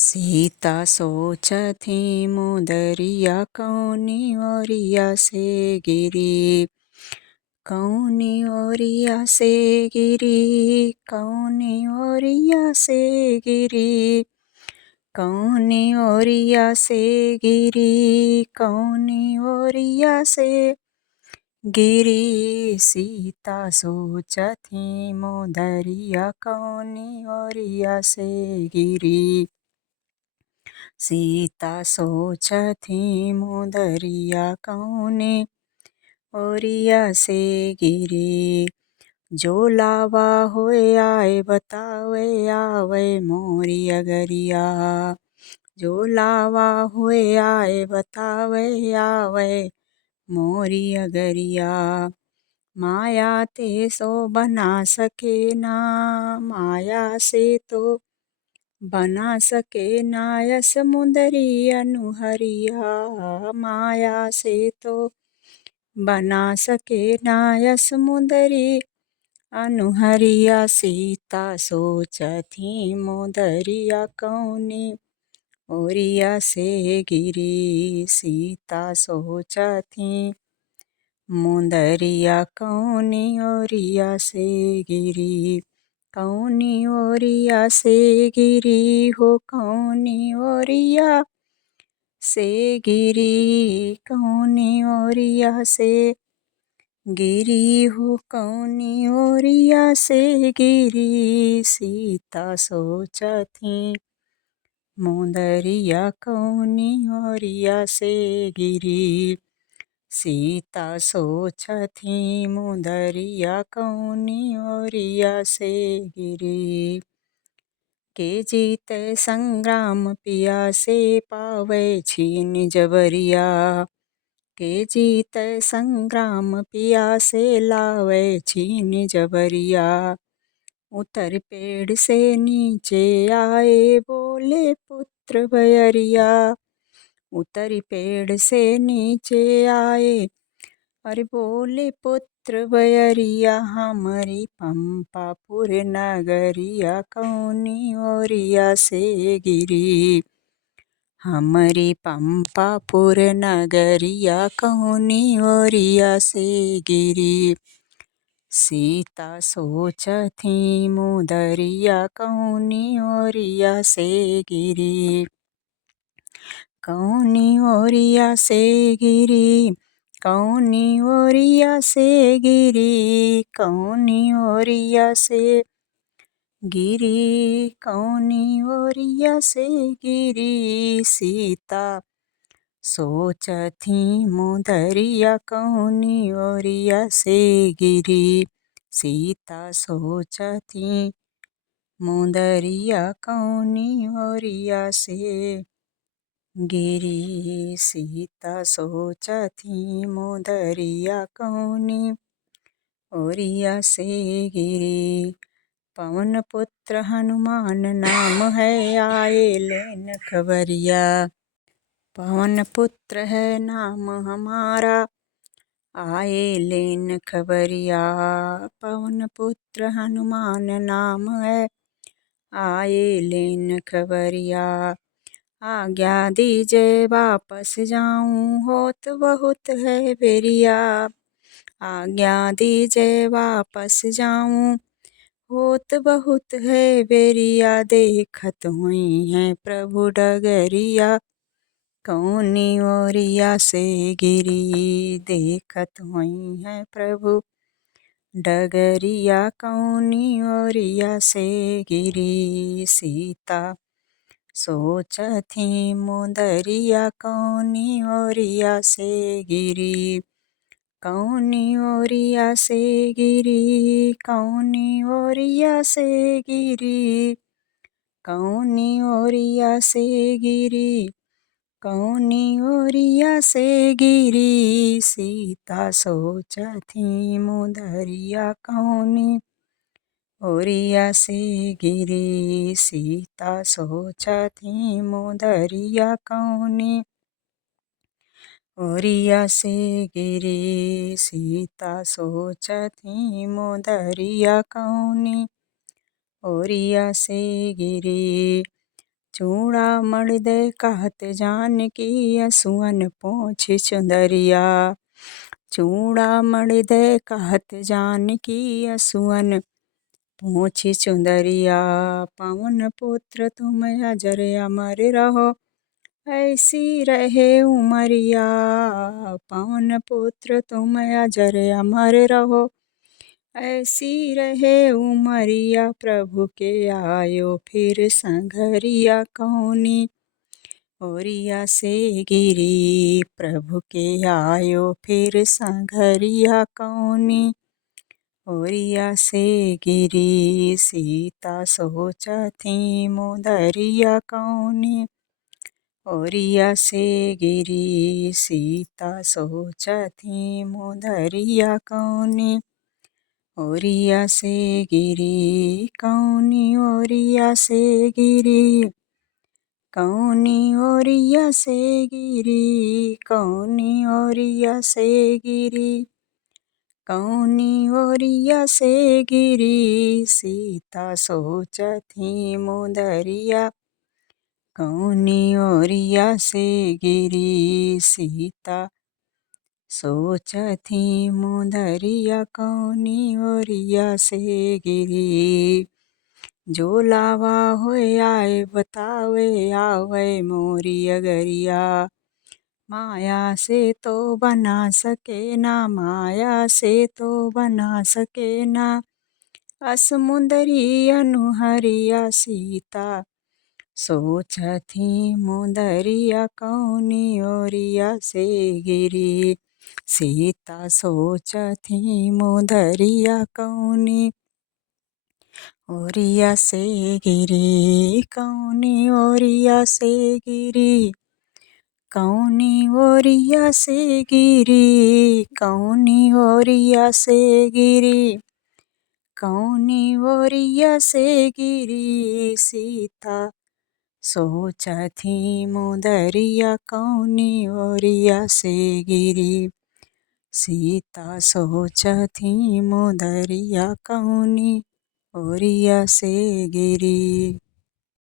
सीता सोचथी मुदरिया कौनी ओरिया से गिरी। कौनी ओरिया से गिरी, कौनी ओरिया से गिरी। कौनी ओरिया से गिरी, कौनी ओरिया से गिरी। सीता सोचथी मुदरिया कौनी ओरिया से गिरी। सीता सोचथी मुदरिया कौनी ओरिया से गिरी। जो लावा होए आए बतावे आवे मोरी अगरिया। जो लावा होए आए बतावे आवे मोरी अगरिया। माया ते सो बना सके ना, माया से तो बना सके नायस मुदरी अनुहरिया। माया से तो बना सके नायस मुदरी अनुहरिया। सीता सोचथी मुदरिया कौनी ओरिया से गिरी। सीता सोचथी मुदरिया कौनी ओरिया से गिरी। कौनी ओरिया से गिरी हो, कौनी ओरिया से गिरी। कौनी ओरिया से गिरी हो, कौनी ओरिया से गिरी। सीता सोचथी मुदरिया कौनी ओरिया से गिरी। सीता सोचथी मुदरिया कौनी ओरिया से गिरी। के जीते संग्राम पिया से पावे छीन जबरिया। के जीते संग्राम पिया से लावे छीन जबरिया। उतर पेड़ से नीचे आए बोले पुत्र बयरिया। उतर पेड़ से नीचे आए अरे बोले पुत्र बयरिया। हमारी पंपापुर नगरिया कौनी ओरिया से गिरी। हमारी पंपापुर नगरिया कौनी ओरिया से गिरी। सीता सोचथी मुदरिया कौनी ओरिया से गिरी। कौनी ओरिया से गिरी, कौनी ओरिया से गिरी। कौनी ओरिया से गिरी, कौनी ओरिया से गिरी। सीता सोचथी मुदरिया कौनी ओरिया से गिरी। सीता सोचथी मुदरिया कौनी ओरिया से गिरी। सीता सोचथी मुदरिया कौनी ओरिया से गिरी। पवन पुत्र हनुमान नाम है आए लेन खबरिया। पवन पुत्र है नाम हमारा आए लेन खबरिया। पवन पुत्र हनुमान नाम है आए लेन खबरिया। आज्ञा दीजे वापस जाऊं होत बहुत है बेरिया। आज्ञा दीजे वापस जाऊं होत बहुत है बेरिया। देखत हुई है प्रभु डगरिया कौनी ओरिया से गिरी। देखत हुई है प्रभु डगरिया कौनी ओरिया से गिरी। सीता सोचथी मुदरिया कौनी ओरिया से गिरी। कौनी ओरिया से गिरी, कौनी ओरिया से गिरी। कौनी ओरिया से गिरी, कौनी ओरिया से गिरी। सीता सोचथी मुदरिया कौनी ओरिया से गिरी। सीता सोचथी मुदरिया कौनी ओरिया से गिरी। सीता सोचथी मुदरिया कौनी ओरिया से गिरी। चूड़ामणि दे कहत जानकी असुअन पोंछि चुंदरिया। चूड़ामणि दे कहत जानकी असुअन पोंछि चुंदरिया। पवन पुत्र तुम अजर अमर रहो ऐसी रहे उमरिया। पवन पुत्र तुम अजर अमर रहो ऐसी रहे उमरिया। प्रभु के आयो फिर संघरिया कौनी ओरिया से गिरी। प्रभु के आयो फिर संघरिया कौनी ओरिया से गिरी। सीता सोचती मुदरिया कौनी ओरिया से गिरी। सीता सोचती मुदरिया कौनी ओरिया से गिरी। कौनी ओरिया से गिरी कौनी ओरिया से गिरी। कौनी ओरिया से गिरी कौनी ओरिया से गिरी। सीता सोचती मुदरिया कौनी ओरिया से गिरी। सीता सोचती मुदरिया कौनी ओरिया से गिरी। जो लावा होए आए बतावे आवे मोरी अगरिया। माया से तो बना सके ना माया से तो बना सके ना असमुंदरी अनुहरिया। सीता सोचती मुदरिया कौनी ओरिया से गिरी। सीता सोचती मुदरिया कौनी ओरिया से गिरी। कौनी ओरिया से गिरी कौनी ओरिया से गिरी। कौनी ओरिया से गिरी कौनी ओरिया से गिरी। सीता सोचती मुदरिया कौनी ओरिया से गिरी। सीता सोचती मुदरिया कौनी ओरिया से गिरी।